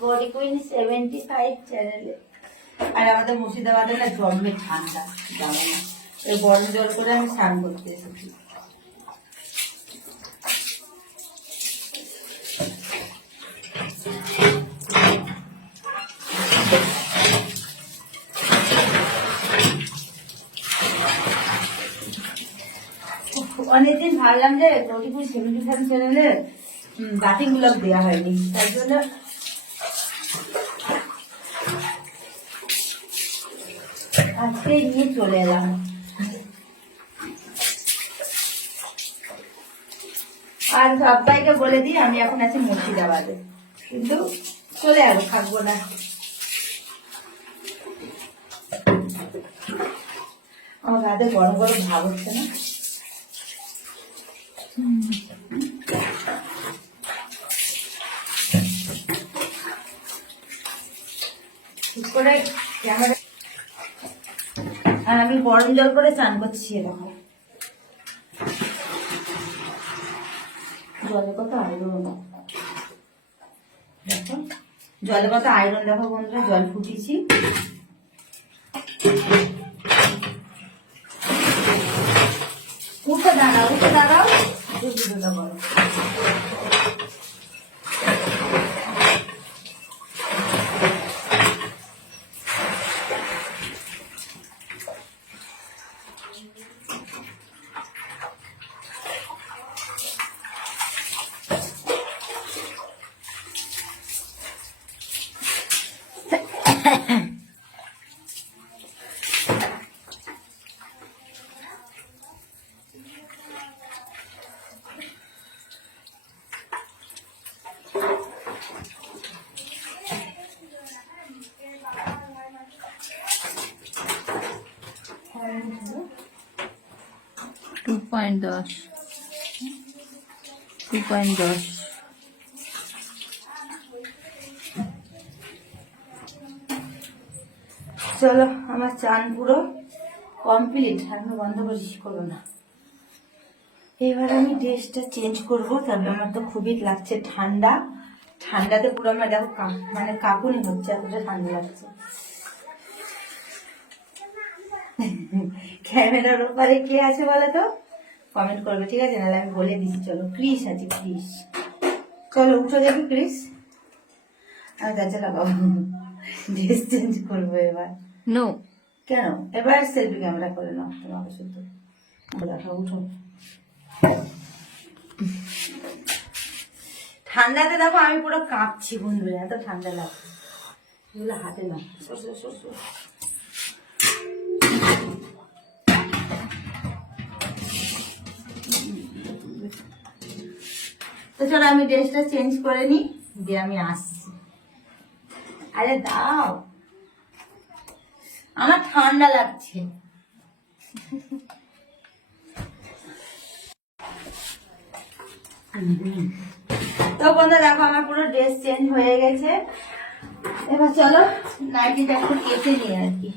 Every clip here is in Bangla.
বডি কুইন 75 চ্যানেলে। আর আমাদের মুর্শিদাবাদে না জন্মে ঠান্ডা, জানো না, এই গরম জল করে আমি স্নান করতে এসেছি। অনেকদিন ভাবলাম যে বডি কুইন 75 চ্যানেলে বাটিং ব্লগ দেওয়া হয়নি, তাই জন্য আজকে নিয়ে চলে এলাম। আর সবাইকে বলে দিই আমি এখন আছি মুর্শিদাবাদে, কিন্তু চলে যাবো, থাকবো না। আমার গাতে গরম গরম ভাব হচ্ছে না। ঠিক করে ক্যামেরা, আর আমি গরম জল করে চান করছি। এরকম জলে কত আয়রন, দেখো জলে কত আয়রন, দেখো বন্ধুরা, জল ফুটিয়েছি। উঠে দাঁড়াও, উঠে দাঁড়াও, ভিডিওটা করো। टू पॉइंट 10 2.10 চলো, আমার চান পুরো কমপ্লিট, এখনো বন্ধ করিস করো না। এবার আমি ড্রেসটা চেঞ্জ করবো, তবে আমার তো খুবই লাগছে ঠান্ডা। ঠান্ডাতে পুরো আমার দেখো মানে কাঁপুনি হচ্ছে, এতটা ঠান্ডা লাগছে। ক্যামেরার ওপারে কে আছে বলো তো, কমেন্ট করবে, ঠিক আছে? নাহলে আমি বলে দিচ্ছি। চলো, ক্রিস আছে, ক্রিস। চলো উঠো দেখি ক্রিস। আমি দরজা লাগাবো, ড্রেস চেঞ্জ করবো এবার। नो কেন? এবার সেলফি ক্যামেরা করে নাও তোমাকে, শুধু দেখো, উঠো। ঠান্ডাতে দেখো আমি পুরো কাঁপছি বন্ধুরা, এত ঠান্ডা লাগছে। এগুলো হাতে না, তো চলো আমি ড্রেসটা চেঞ্জ করে নিই, দিয়ে আমি আসছি। আরে দাও, আমার ঠান্ডা লাগছে। তো বন্ধুরা দেখো আমার পুরো ড্রেস চেঞ্জ হয়ে গেছে। এবার চলো নাইটিটা একটু কেটে নিই আর কি।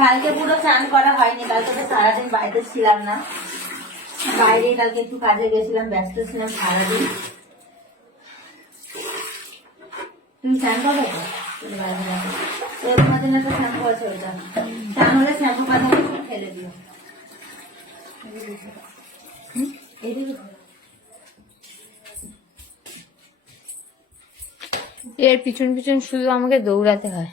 কালকে পুরো চান করা হয়নি, কালকে তো সারাদিন বাড়িতে ছিলাম না, বাইরে কালকে একটু কাজে গেছিলাম, ব্যস্ত ছিলাম সারাদিন। তুমি চান করবে তো? তোমাদের একটা শ্যাম্পু আছে, ওইটা চান হলে শ্যাম্পু পাতা ফেলে দিও। এর পিছন পিছন শুধু আমাকে দৌড়াতে হয়।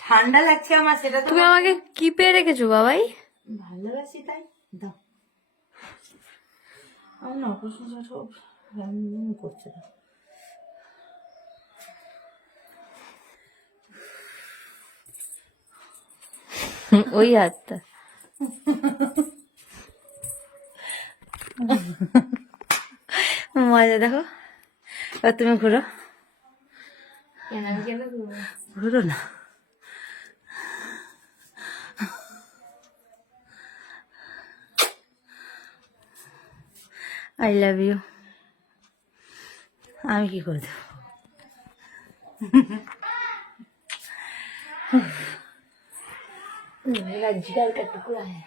ঠান্ডা লাগছে আমার, সেটা তুমি আমাকে কি পেয়ে রেখেছো বাবাই? ভালোবাসি তাই দাও। আমার না অপছন্দ সব করছে না। ওই হাতটা মজা দেখো। আর তুমি ঘুরো, ঘুরো না। I love you. আমি কি করে দেবো? जिगर का टुकड़ा है।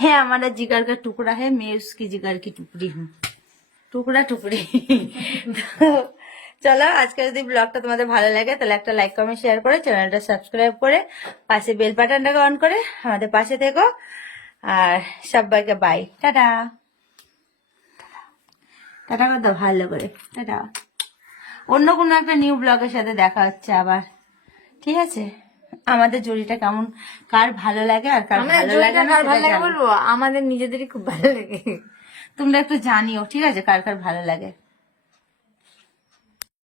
है हमारा जिगर का टुकड़ा है, मैं उसकी जिगर की टुकड़ी हूँ, টুকরা টুকরি। তো চলো আজকে যদি ব্লগটা তোমাদের ভালো লাগে তাহলে একটা লাইক কমেন্ট শেয়ার করে চ্যানেলটা সাবস্ক্রাইব করে পাশে বেল বাটনটাকে অন করে আমাদের পাশে থেকো। আর সবাইকে বাই, টাটা টাটা করতো ভালো করে, টাটা। অন্য কোনো একটা নিউ ব্লগের সাথে দেখা হচ্ছে আবার, ঠিক আছে? আমাদের জড়িটা কেমন, কার ভালো লাগে আর কার ভালো লাগে না ভালো সেটা লাগে জানিও। বলবো, আমাদের নিজেদেরই খুব ভালো লাগে। তোমরা একটু জানিও, ঠিক আছে, কার কার ভালো লাগে।